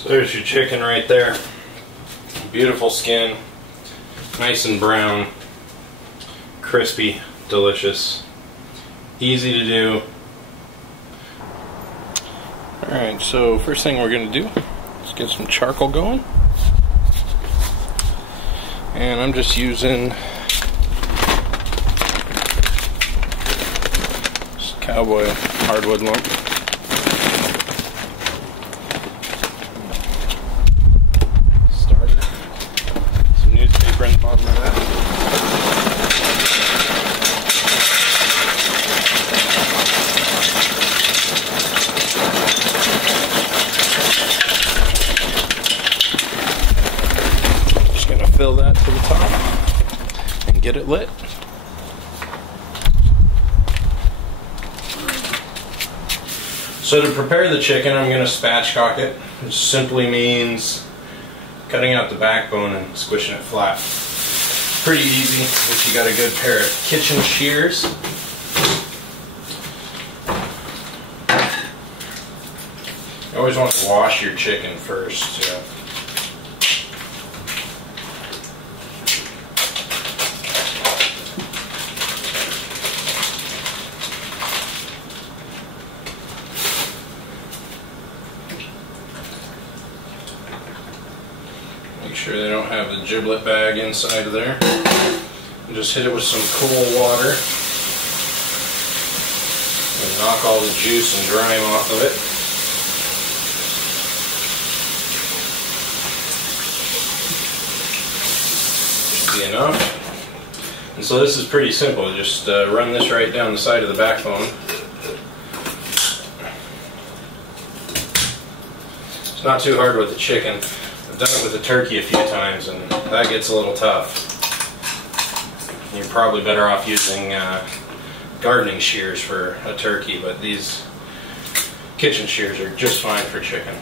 So there's your chicken right there. Beautiful skin, nice and brown, crispy, delicious, easy to do. Alright, so first thing we're going to do is get some charcoal going. And I'm just using this cowboy hardwood lump. Starter. Some newspaper in the bottom of that. Fill that to the top and get it lit. So to prepare the chicken, I'm going to spatchcock it, which simply means cutting out the backbone and squishing it flat. Pretty easy if you got a good pair of kitchen shears. You always want to wash your chicken first. Yeah. Make sure they don't have the giblet bag inside of there. And just hit it with some cool water. And knock all the juice and grime off of it. Should be enough. And so this is pretty simple. Just run this right down the side of the backbone. It's not too hard with the chicken. I've done it with the turkey a few times and that gets a little tough. You're probably better off using gardening shears for a turkey, but these kitchen shears are just fine for chicken.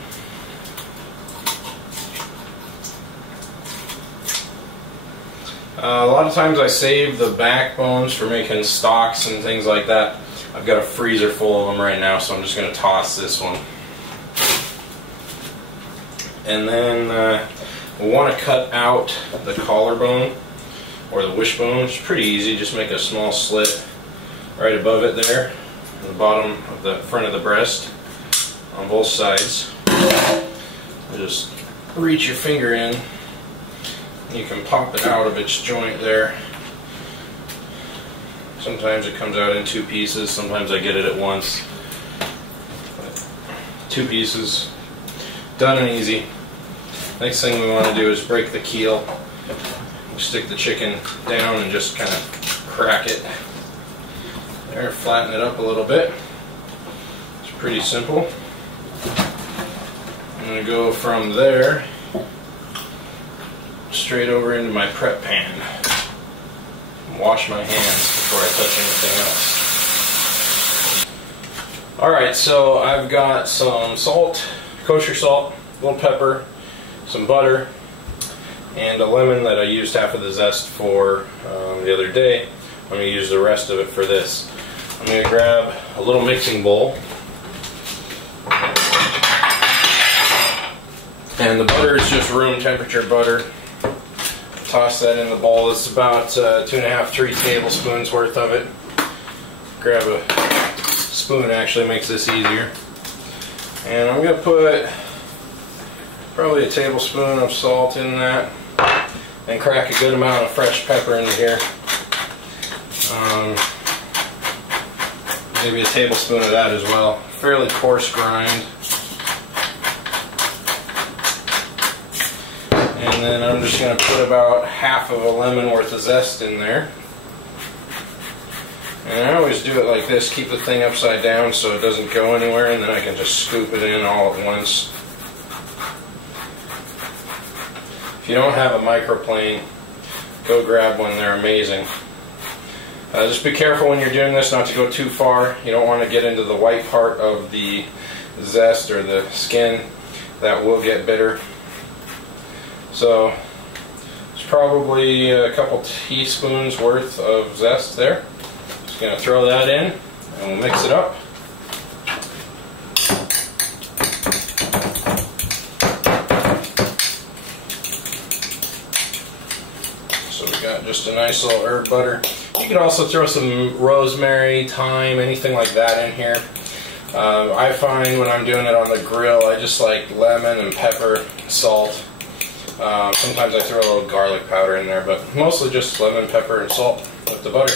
A lot of times I save the backbones for making stocks and things like that. I've got a freezer full of them right now, so I'm just going to toss this one. And then we'll want to cut out the collarbone or the wishbone. It's pretty easy. Just make a small slit right above it there, on the bottom of the front of the breast, on both sides. Just reach your finger in. You can pop it out of its joint there. Sometimes it comes out in two pieces. Sometimes I get it at once. But 2 pieces. Done and easy. Next thing we want to do is break the keel. Stick the chicken down and just kind of crack it. There, flatten it up a little bit. It's pretty simple. I'm going to go from there straight over into my prep pan. Wash my hands before I touch anything else. Alright, so I've got some salt, kosher salt, a little pepper, some butter, and a lemon that I used half of the zest for the other day. I'm going to use the rest of it for this. I'm going to grab a little mixing bowl, and the butter is just room temperature butter. Toss that in the bowl. It's about 2.5–3 tablespoons worth of it. Grab a spoon, actually makes this easier. And I'm going to put probably a tablespoon of salt in that, and crack a good amount of fresh pepper into here. Maybe a tablespoon of that as well. Fairly coarse grind. And then I'm just going to put about half of a lemon worth of zest in there. And I always do it like this, keep the thing upside down so it doesn't go anywhere, and then I can just scoop it in all at once. If you don't have a microplane, go grab one, they're amazing. Just be careful when you're doing this not to go too far. You don't want to get into the white part of the zest or the skin. That will get bitter. So it's probably a couple teaspoons worth of zest there. Just going to throw that in and we'll mix it up. just a nice little herb butter. You could also throw some rosemary, thyme, anything like that in here. I find when I'm doing it on the grill, I just like lemon and pepper, salt. Sometimes I throw a little garlic powder in there, but mostly just lemon, pepper, and salt with the butter.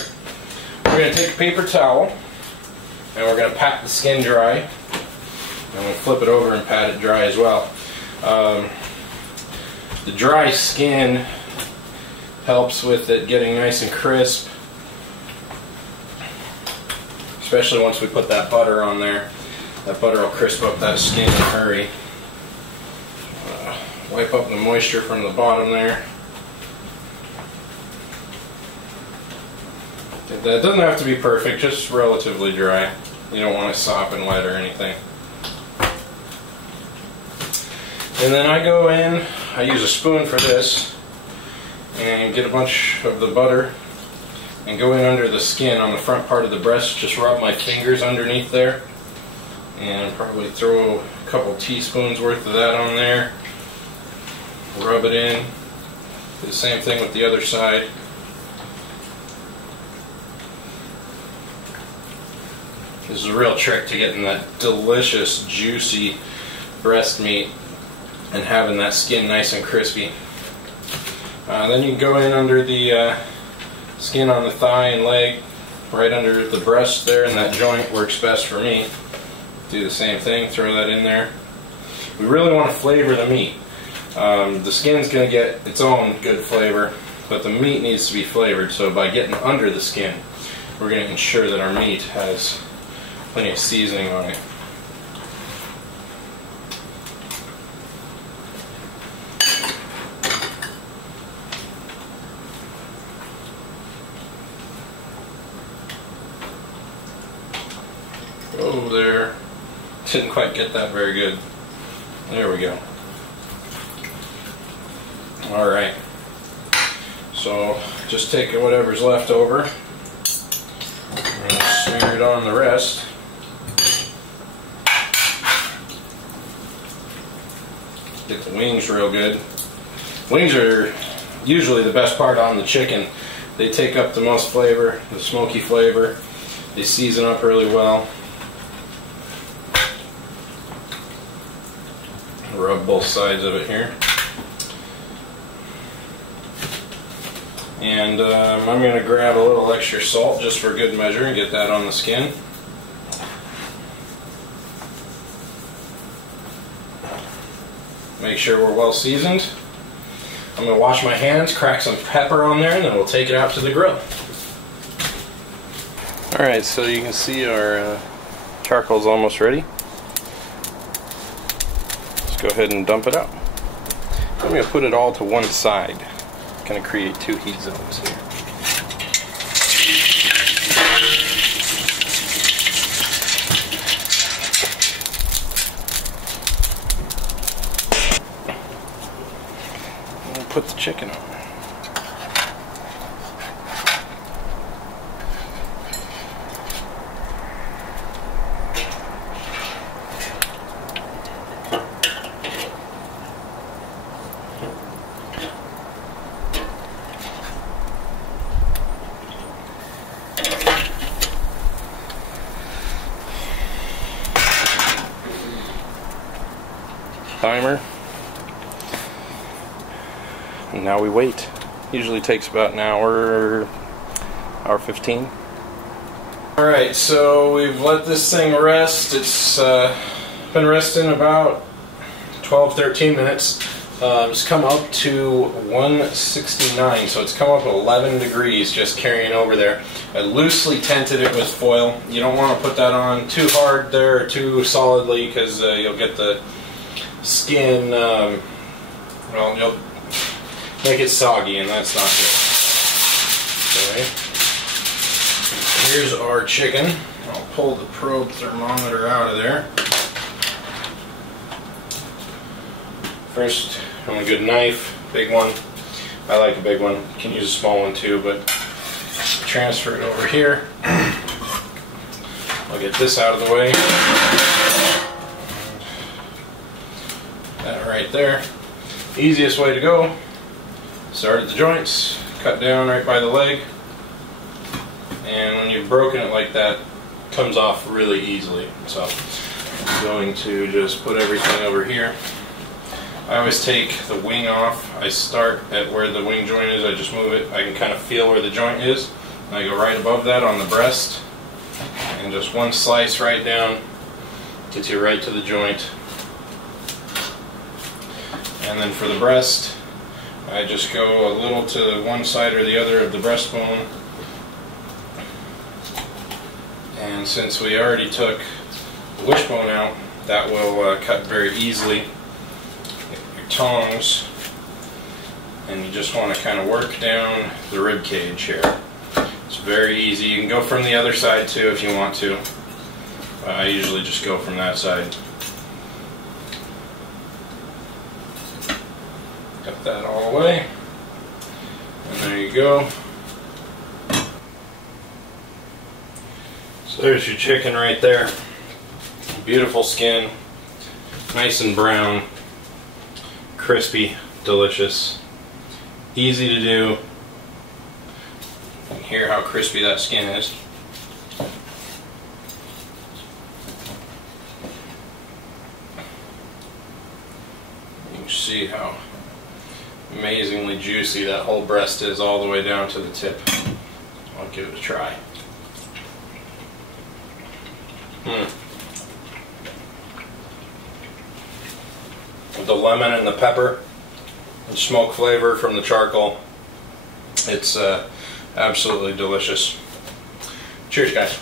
We're going to take a paper towel, and we're going to pat the skin dry. And we'll flip it over and pat it dry as well. The dry skin helps with it getting nice and crisp, especially once we put that butter on there. That butter will crisp up that skin in a hurry. Wipe up the moisture from the bottom there. That doesn't have to be perfect, just relatively dry. You don't want it sopping wet or anything. And then I go in, I use a spoon for this, and get a bunch of the butter and go in under the skin on the front part of the breast. Just rub my fingers underneath there and probably throw a couple teaspoons worth of that on there. Rub it in. Do the same thing with the other side. This is a real trick to getting that delicious, juicy breast meat and having that skin nice and crispy. Then you can go in under the skin on the thigh and leg, right under the breast there, and that joint works best for me. Do the same thing, throw that in there. We really want to flavor the meat. The skin's going to get its own good flavor, but the meat needs to be flavored, so by getting under the skin, we're going to ensure that our meat has plenty of seasoning on it. Oh, there. Didn't quite get that very good. There we go. Alright. So, just take whatever's left over and smear it on the rest. Get the wings real good. Wings are usually the best part on the chicken. They take up the most flavor, the smoky flavor. They season up really well. Rub both sides of it here. And I'm going to grab a little extra salt just for good measure and get that on the skin. Make sure we're well seasoned. I'm going to wash my hands, crack some pepper on there, and then we'll take it out to the grill. Alright, so you can see our charcoal's almost ready. Go ahead and dump it out. I'm going to put it all to one side. Going to create two heat zones here. We'll put the chicken on. Timer, and now we wait. Usually takes about an hour 15. Alright, so we've let this thing rest. It's been resting about 12-13 minutes. It's come up to 169, so it's come up 11 degrees just carrying over there. I loosely tented it with foil. You don't want to put that on too hard there or too solidly, because you'll get the skin, well, you'll make it soggy, and that's not good. Okay. Here's our chicken. I'll pull the probe thermometer out of there. First, I'm a good knife, big one. I like a big one. You can use a small one too, but transfer it over here. I'll get this out of the way. That right there. Easiest way to go. Start at the joints, cut down right by the leg, and when you've broken it like that, it comes off really easily. So I'm going to just put everything over here. I always take the wing off. I start at where the wing joint is, I just move it. I can kind of feel where the joint is. And I go right above that on the breast, and just one slice right down gets you right to the joint. And then for the breast, I just go a little to one side or the other of the breastbone. And since we already took the wishbone out, that will cut very easily. Get your tongs, and you just want to kind of work down the rib cage here. It's very easy. You can go from the other side too if you want to. I usually just go from that side. Got that all away. And there you go. So there's your chicken right there. Beautiful skin. Nice and brown. Crispy. Delicious. Easy to do. You can hear how crispy that skin is. You can see how amazingly juicy that whole breast is all the way down to the tip. I'll give it a try. With the lemon and the pepper and smoke flavor from the charcoal, it's absolutely delicious. Cheers, guys.